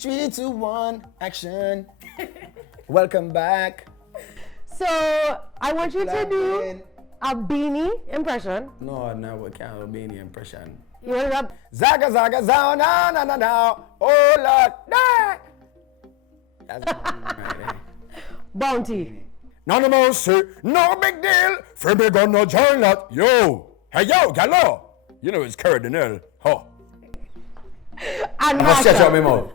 3, 2, 1, action. Welcome back. So I want you to do a beanie impression. No, we can't do beanie impression. You want it up? Zaga zaga zaga na na na na. Oh Lord, nah. That's right there. Bounty. None of us say, no big deal. For me gonna join that. Yo, hey yo, gallo. You know it's Kerra Denel. Huh. And I'll shut up my Masha. mouth.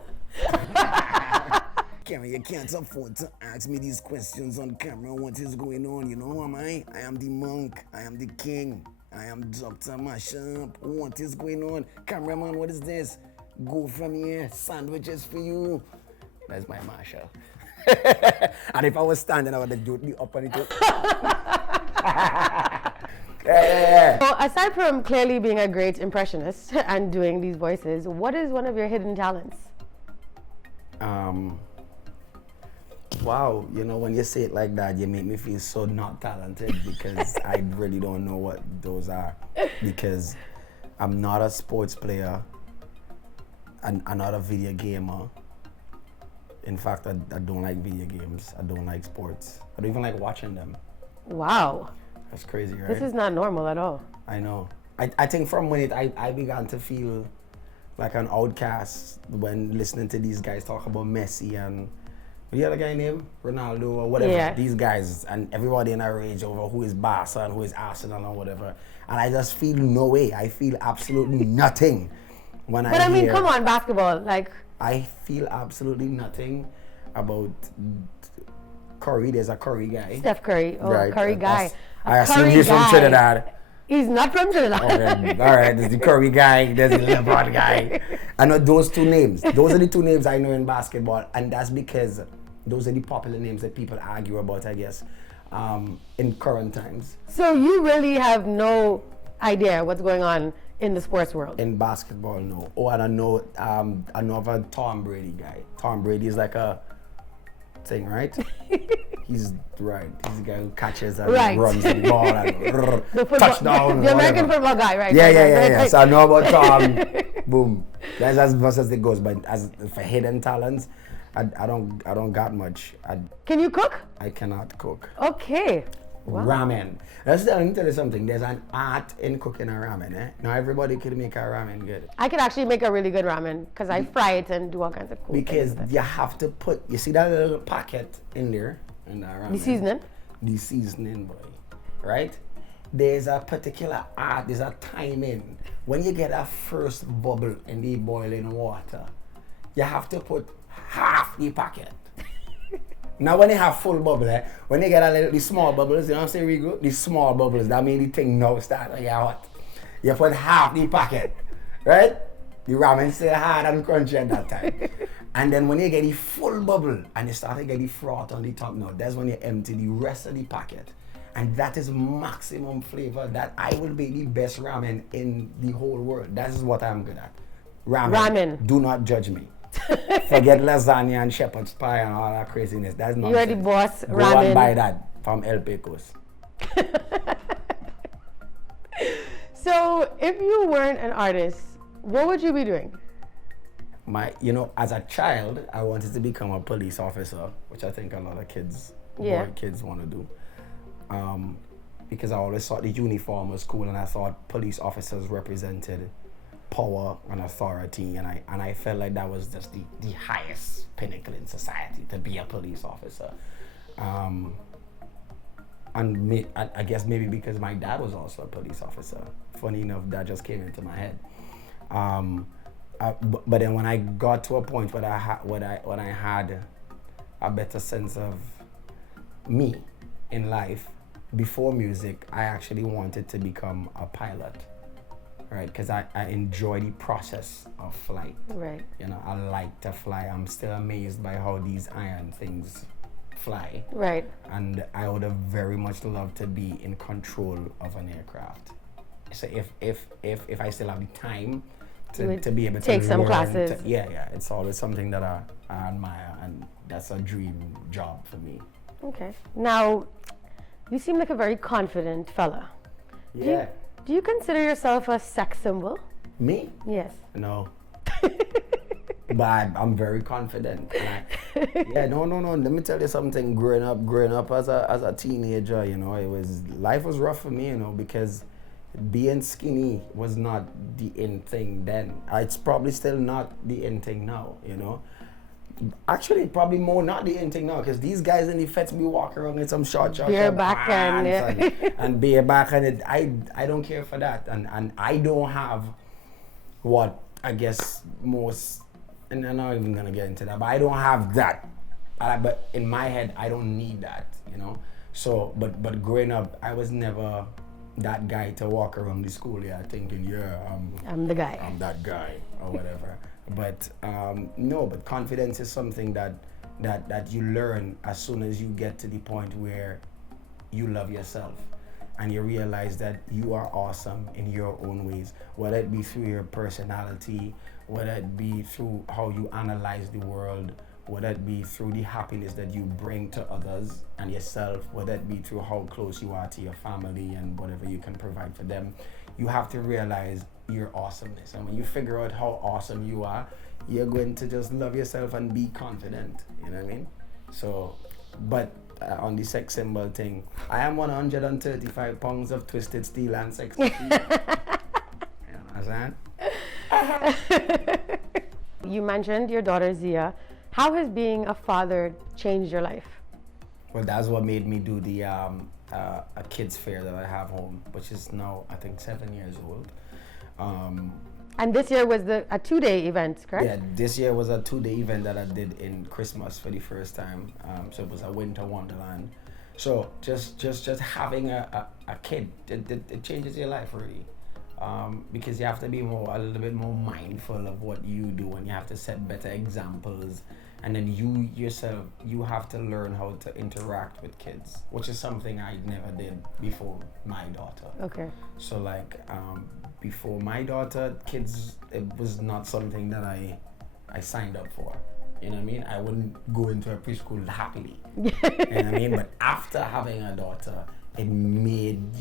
Kerra, you can't afford to ask me these questions on camera. What is going on? You know who am I? I am the monk. I am the king. I am Dr. Mashup. What is going on? Cameraman, what is this? Go from here. Sandwiches for you. That's my Marshall. And if I was standing, I would have do the up on it. Yeah. So aside from clearly being a great impressionist and doing these voices, what is one of your hidden talents? Wow, you know, when you say it like that, you make me feel so not talented because I really don't know what those are. Because I'm not a sports player and I'm not a video gamer. In fact, I don't like video games. I don't like sports. I don't even like watching them. Wow. That's crazy, right? This is not normal at all. I know. I think from when I began to feel like an outcast when listening to these guys talk about Messi and the other guy named Ronaldo or whatever. Yeah. These guys and everybody in a rage over who is Barca and who is Arsenal or whatever. And I just feel no way. I feel absolutely nothing when But I mean, come on, basketball, like. I feel absolutely nothing about Curry. There's a Curry guy. Steph Curry. Oh, Right. Curry guy. I assume he's from Trinidad. He's not from Trinidad. Okay. All right, there's the Curry guy, there's the LeBron guy. I know those two names. Those are the two names I know in basketball, and that's because those are the popular names that people argue about, I guess, in current times. So you really have no idea what's going on in the sports world? In basketball, no. Oh, and I know of a Tom Brady guy. Tom Brady is like a thing, right? He's right. He's the guy who catches and runs the ball and touchdown. The American football guy, right? Yeah. So I know about Tom. Boom. That's as much as it goes. But as for hidden talents, I don't got much. Can you cook? I cannot cook. Okay. Wow. Ramen. Let me tell you something. There's an art in cooking a ramen. Not everybody can make a ramen good. I could actually make a really good ramen because I fry it and do all kinds of cool things. Because you have to put, you see that little packet in there, in that ramen? The seasoning? The seasoning, boy. Right? There's a particular art, there's a timing. When you get a first bubble in the boiling water, you have to put half the packet. Now when they have full bubble, when they get a little, the small bubbles, you know what I'm saying, we go? The small bubbles, that means the thing now start to get hot. You put half the packet, right? The ramen still hard and crunchy at that time. And then when you get the full bubble and you start to get the froth on the top now, that's when you empty the rest of the packet. And that is maximum flavor. That I will be the best ramen in the whole world. That is what I'm good at. Ramen. Do not judge me. Forget lasagna and shepherd's pie and all that craziness. That's not. You're the boss. Go Ramen. and buy that from El Pecos. So, if you weren't an artist, what would you be doing? As a child, I wanted to become a police officer, which I think a lot of kids, boy kids, want to do. Because I always thought the uniform was cool, and I thought police officers represented power and authority, and I felt like that was just the highest pinnacle in society, to be a police officer. I guess maybe because my dad was also a police officer. Funny enough, that just came into my head. But then when I got to a point where I had a better sense of me in life, before music, I actually wanted to become a pilot. Right, because I enjoy the process of flight. Right. I like to fly. I'm still amazed by how these iron things fly. Right. And I would have very much loved to be in control of an aircraft. So if I still have the time to be able to take some classes. It's always something that I admire, and that's a dream job for me. Okay. Now, you seem like a very confident fella. Yeah. Do you consider yourself a sex symbol? Me? Yes. No. but I'm very confident. Yeah, no. Let me tell you something. Growing up as a teenager, life was rough for me, because being skinny was not the in thing then. It's probably still not the in thing now. Actually, probably more not the in thing now, because these guys in the feds be walking around with some short bareback and bareback, and I don't care for that, and I don't have what I guess most, and I'm not even gonna get into that, but I don't have that. But in my head, I don't need that. So, but growing up, I was never that guy to walk around the school thinking, I'm the guy. I'm that guy or whatever. But no, but confidence is something that you learn as soon as you get to the point where you love yourself and you realize that you are awesome in your own ways, whether it be through your personality, whether it be through how you analyze the world, whether it be through the happiness that you bring to others and yourself, whether it be through how close you are to your family and whatever you can provide for them. You have to realize your awesomeness. And when you figure out how awesome you are, you're going to just love yourself and be confident. You know what I mean? So, but on the sex symbol thing, I am 135 pounds of twisted steel and sex appeal. You understand? You mentioned your daughter Zia. How has being a father changed your life? Well, that's what made me do the a kids fair that I have home, which is now I think 7 years old. And this year was a 2-day event, correct? Yeah, this year was a 2-day event that I did in Christmas for the first time. So it was a winter wonderland. So just having a kid, it changes your life really. Because you have to be a little bit more mindful of what you do, and you have to set better examples. And then you yourself, you have to learn how to interact with kids, which is something I never did before my daughter. Okay. So before my daughter, kids, it was not something that I signed up for. You know what I mean? I wouldn't go into a preschool happily. You know what I mean? But after having a daughter, it made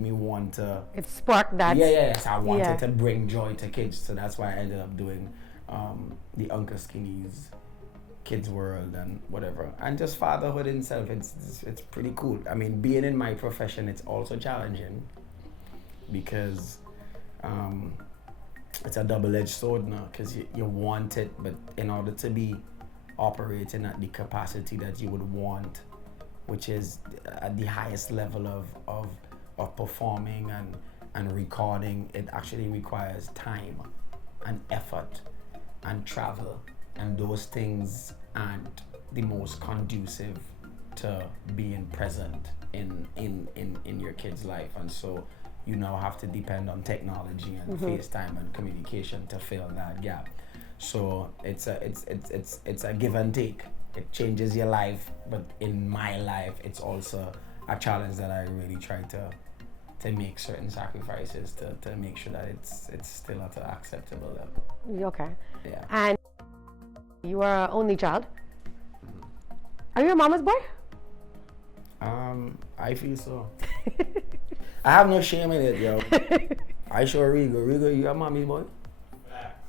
me want to... It sparked that. Yes, I wanted to bring joy to kids. So that's why I ended up doing the Uncle Skinny's Kids World and whatever. And just fatherhood itself, it's pretty cool. I mean, being in my profession, it's also challenging because it's a double-edged sword now, because you want it, but in order to be operating at the capacity that you would want, which is at the highest level of performing and recording, it actually requires time and effort and travel, and those things aren't the most conducive to being present in your kid's life. And so you now have to depend on technology and FaceTime and communication to fill that gap. So it's a give and take. It changes your life, but in my life, it's also a challenge that I really try to make certain sacrifices to make sure that it's still at an acceptable level. Okay. Yeah. And you are an only child. Are you a mama's boy? I feel so. I have no shame in it, yo. I show Rigo, you a mommy's boy?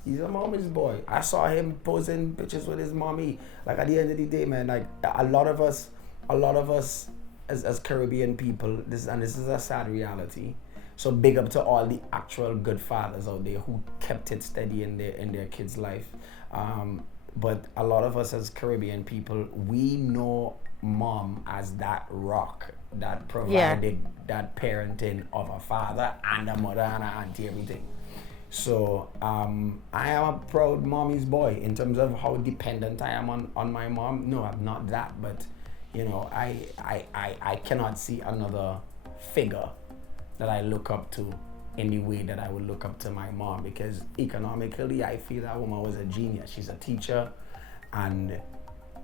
He's a mommy's boy. I saw him posing pictures with his mommy. Like at the end of the day, man, like a lot of us as Caribbean people, this is a sad reality. So big up to all the actual good fathers out there who kept it steady in their kids' life. But a lot of us as Caribbean people, we know mom as that rock that provided that parenting of a father and a mother and an auntie, everything. So I am a proud mommy's boy in terms of how dependent I am on my mom. No, I'm not that, but I cannot see another figure that I look up to in the way that I would look up to my mom, because economically I feel that woman was a genius. She's a teacher, and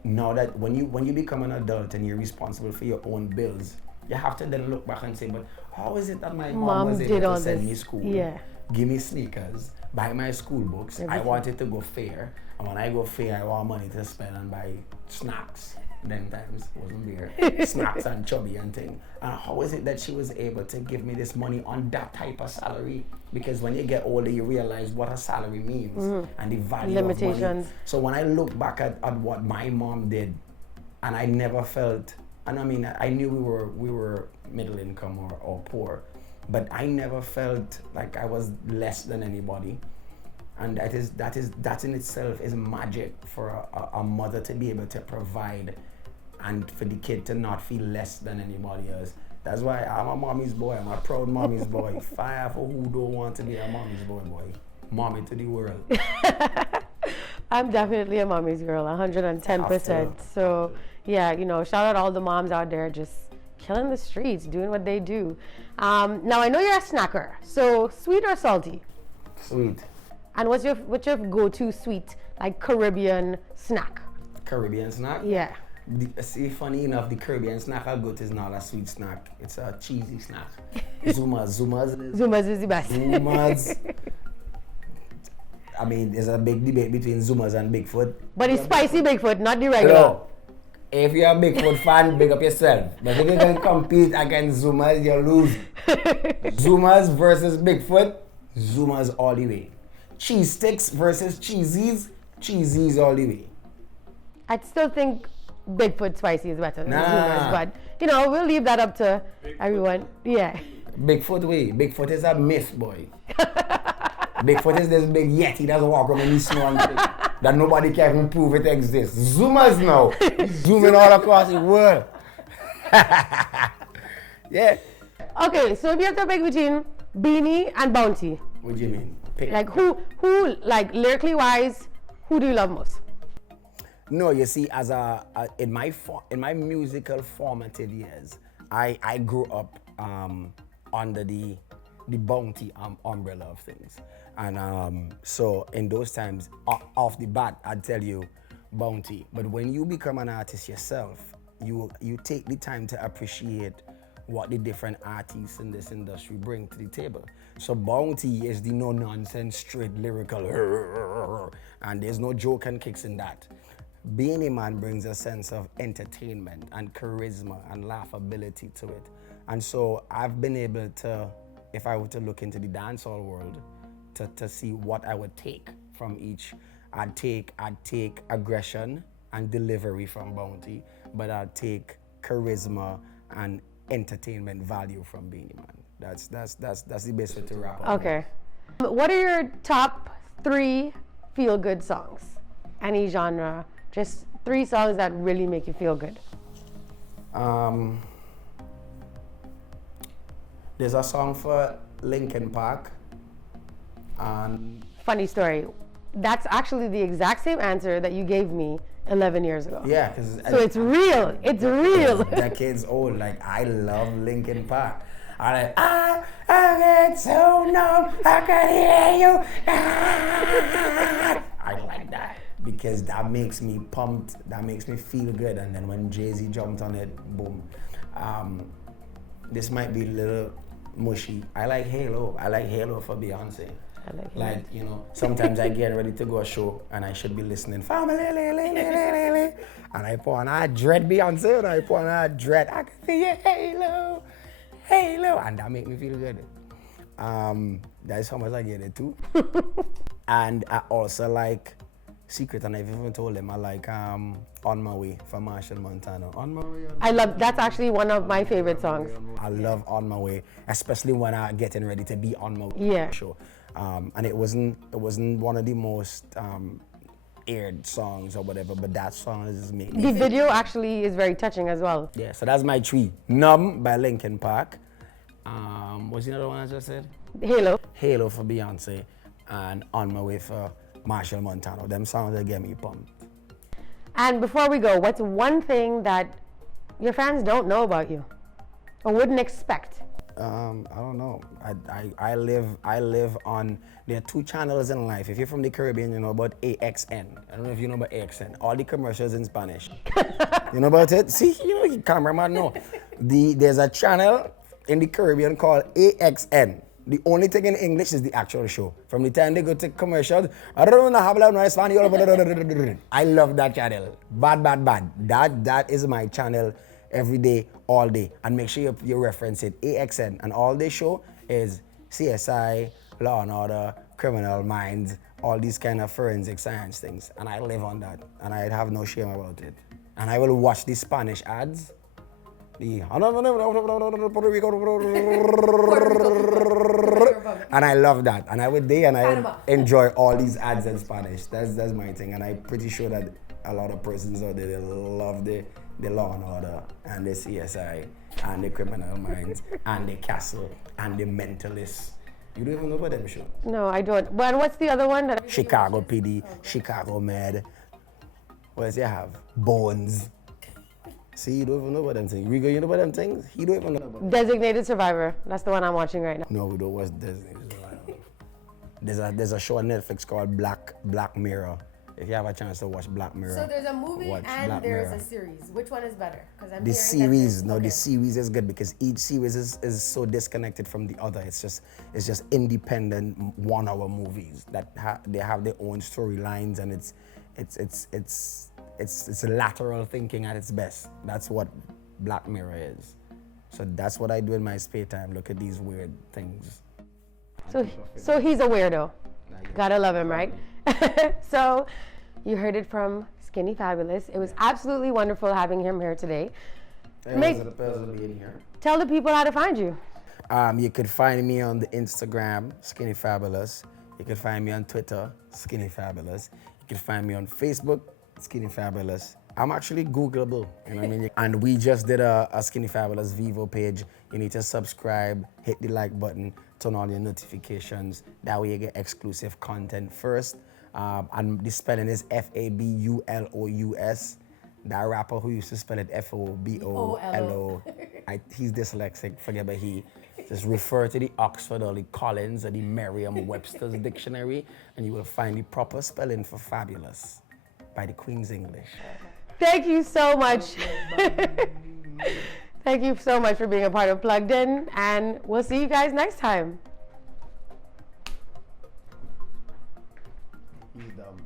now that when you become an adult and you're responsible for your own bills, you have to then look back and say, but how is it that my mom was able to send me school, give me sneakers, buy my school books? Everything. I wanted to go fair, and when I go fair, I want money to spend and buy snacks. Them times wasn't beer. Snacks and chubby and thing. And how is it that she was able to give me this money on that type of salary? Because when you get older, you realize what a salary means and the value Limitations. of money. So when I look back at what my mom did, and I never felt, and I mean, I knew we were middle income or poor, but I never felt like I was less than anybody. And that in itself is magic for a mother to be able to provide and for the kid to not feel less than anybody else. That's why I'm a mommy's boy. I'm a proud mommy's boy. Fire for who don't want to be a mommy's boy. Mommy to the world. I'm definitely a mommy's girl, 110%. So yeah, shout out all the moms out there just killing the streets, doing what they do. Now I know you're a snacker. So sweet or salty? Sweet. And what's your go-to sweet, like Caribbean snack? Caribbean snack? Yeah. See, funny enough, the Caribbean snack I got is not a sweet snack. It's a cheesy snack. Zumas is the best. Zumas. I mean, there's a big debate between Zumas and Bigfoot. But it's spicy Bigfoot, not the regular. No. If you're a Bigfoot fan, big up yourself. But if you can compete against Zumas, you lose. Zumas versus Bigfoot, Zumas all the way. Cheese sticks versus cheesies all the way. I'd still think Bigfoot spicy is better than Zumas, but we'll leave that up to everyone. Yeah. Bigfoot way. Bigfoot is a myth, boy. Bigfoot is this big yeti that walk around in the snow and thing, that nobody can even prove it exists. Zoomers now. Zooming all across the world. Yeah. Okay, so if you have to pick between Beanie and Bounty. What do you mean? Pick. Like who like lyrically wise, who do you love most? No, you see, as in my musical formative years, I grew up under the Bounty umbrella of things, and so in those times, off the bat, I'd tell you Bounty. But when you become an artist yourself, you take the time to appreciate what the different artists in this industry bring to the table. So Bounty is the no-nonsense, straight lyrical, and there's no joke and kicks in that. Beanie Man brings a sense of entertainment and charisma and laughability to it. And so I've been able to, if I were to look into the dancehall world, to see what I would take from each, I'd take aggression and delivery from Bounty, but I'd take charisma and entertainment value from Beanie Man. That's the best way to wrap up. Okay. What are your top 3 feel-good songs? Any genre, just 3 songs that really make you feel good. There's a song for Linkin Park. And funny story. That's actually the exact same answer that you gave me 11 years ago. Yeah. So it's real. It's real. Decades old. Like, I love Linkin Park. I get so numb, I can hear you. I like that because that makes me pumped, that makes me feel good. And then when Jay-Z jumped on it, boom. This might be a little mushy. I like Halo. I like Halo for Beyonce. Like, sometimes I get ready to go a show and I should be listening, family, and I put on a dread Beyonce, and I put on a dread, I can see your Halo, and that make me feel good. That's how much I get it too. And I also like Secret, and I've even told them I like On My Way for Marshall Montano. On My Way. I love, that's actually one of my favorite songs. I love On My Way, especially when I'm getting ready to be on my way. Yeah. Show. And it wasn't one of the most aired songs or whatever, but that song is me. The video actually is very touching as well. Yeah, so that's my 3. Numb by Linkin Park. What's the other one I just said? Halo for Beyonce, and On My Way for Marshall Montano. Them songs that get me pumped. And before we go, what's one thing that your fans don't know about you or wouldn't expect? I don't know. I live on, there are 2 channels in life. If you're from the Caribbean, you know about AXN. I don't know if you know about AXN. All the commercials in Spanish. You know about it? See, cameraman, no. There's a channel in the Caribbean called AXN. The only thing in English is the actual show. From the time they go to commercials, I don't know how to Spanish. I love that channel. Bad. That is my channel every day, all day. And make sure you reference it. AXN. And all they show is CSI, Law and Order, Criminal Minds, all these kind of forensic science things. And I live on that. And I have no shame about it. And I will watch the Spanish ads. And I love that. And I would enjoy all these ads in Spanish. That's my thing. And I'm pretty sure that a lot of persons out there, they love the Law and Order and the CSI and the Criminal Minds and the Castle and the Mentalists. You don't even know about them shows? No, I don't. But what's the other one? Chicago PD, Chicago Med. What else you have? Bones. See, you don't even know about them things. Rigo, you know about them things? He don't even know about them. Designated Survivor. That's the one I'm watching right now. No, we don't watch Designated Survivor. There's a show on Netflix called Black Mirror. If you have a chance to watch Black Mirror. So there's a movie and there's a series. Which one is better? The series, the series is good because each series is so disconnected from the other. It's just independent 1 hour movies that they have their own storylines, and it's lateral thinking at its best. That's what Black Mirror is. So that's what I do in my spare time. Look at these weird things. So he's a weirdo. Gotta love him, right? So you heard it from Skinny Fabulous. It was absolutely wonderful having him here today. It was a pleasure being here. Tell the people how to find you. You could find me on the Instagram, Skinny Fabulous. You could find me on Twitter, Skinny Fabulous. You could find me on Facebook, Skinny Fabulous. I'm actually Googleable, you know what I mean? And we just did a Skinny Fabulous Vivo page. You need to subscribe, hit the like button, turn on your notifications. That way you get exclusive content first. And the spelling is Fabulous. That rapper who used to spell it Fobolo. He's dyslexic, forget about he. Just refer to the Oxford or the Collins or the Merriam-Webster's dictionary, and you will find the proper spelling for fabulous by the Queen's English. Thank you so much. Thank you so much for being a part of Plugged In, and we'll see you guys next time. He's dumb.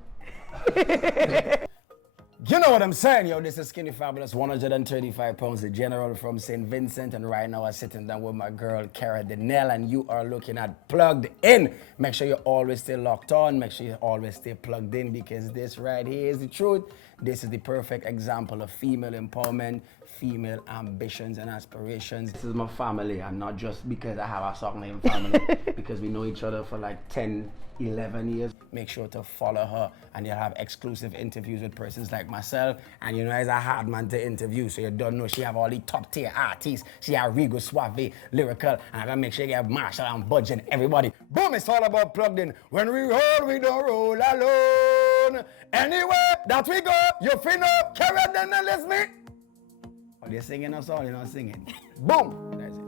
You know what I'm saying, yo. This is Skinny Fabulous, 135 pounds, the general from St. Vincent, and right now I'm sitting down with my girl, Kerra Denel, and you are looking at Plugged In. Make sure you always stay locked on. Make sure you always stay plugged in, because this right here is the truth. This is the perfect example of female empowerment, female ambitions and aspirations. This is my family, and not just because I have a song named family, because we know each other for like 10, 11 years. Make sure to follow her, and you'll have exclusive interviews with persons like myself. And you know, it's a hard man to interview, so you don't know she have all the top tier artists. She have Rigo, Suave, Lyrical, and I gotta make sure you have Marshall and Budge and everybody. Boom, it's all about Plugged In. When we roll, we don't roll alone. Anywhere that we go, you feel no Kerra Denel is me. Oh, they're singing a song, you're not singing. Boom, that's it.